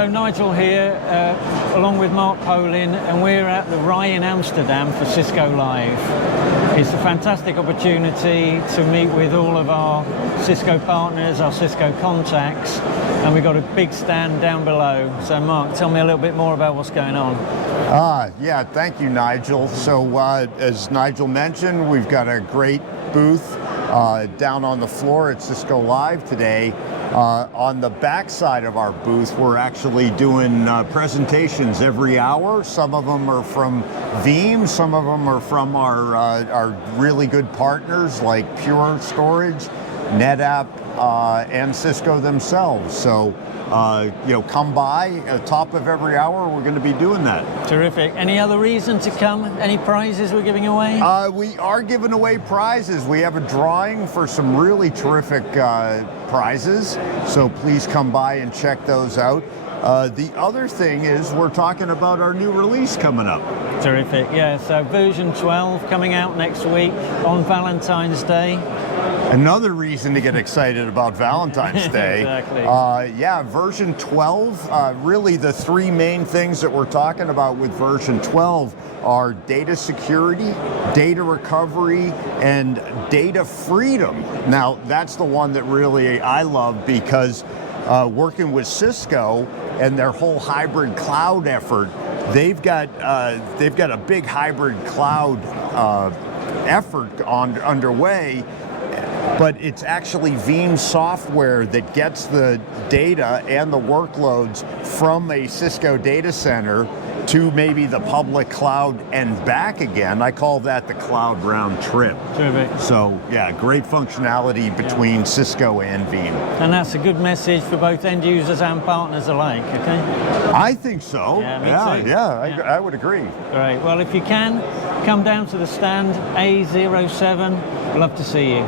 so Nigel here, along with Mark Polin, and we're at the RAI in Amsterdam for Cisco Live. It's a fantastic opportunity to meet with all of our Cisco partners, our Cisco contacts, and we've got a big stand down below. So Mark, tell me a little bit more about what's going on. Yeah, thank you, Nigel. So as Nigel mentioned, we've got a great booth down on the floor at Cisco Live today. On the back side of our booth, we're actually doing presentations every hour. Some of them are from Veeam, some of them are from our really good partners like Pure Storage, NetApp, and Cisco themselves. So, come by at the top of every hour. We're going to be doing that. Terrific. Any other reason to come? Any prizes we're giving away? We are giving away prizes. We have a drawing for some really terrific prizes. So please come by and check those out. The other thing is we're talking about our new release coming up. Terrific. Yeah, so version 12 coming out next week on Valentine's Day. Another reason to get excited about Valentine's Day. Exactly. Version 12, really the three main things that we're talking about with version 12 are data security, data recovery, and data freedom. Now, that's the one that really I love because working with Cisco and their whole hybrid cloud effort, they've got a big hybrid cloud effort underway. But it's actually Veeam software that gets the data and the workloads from a Cisco data center to maybe the public cloud and back again. I call that the cloud round trip. Terrific. So yeah, great functionality between Cisco and Veeam. And that's a good message for both end users and partners alike, okay? I think so. Yeah, me too. I would agree. Great. Well, if you can, come down to the stand A07. Love to see you.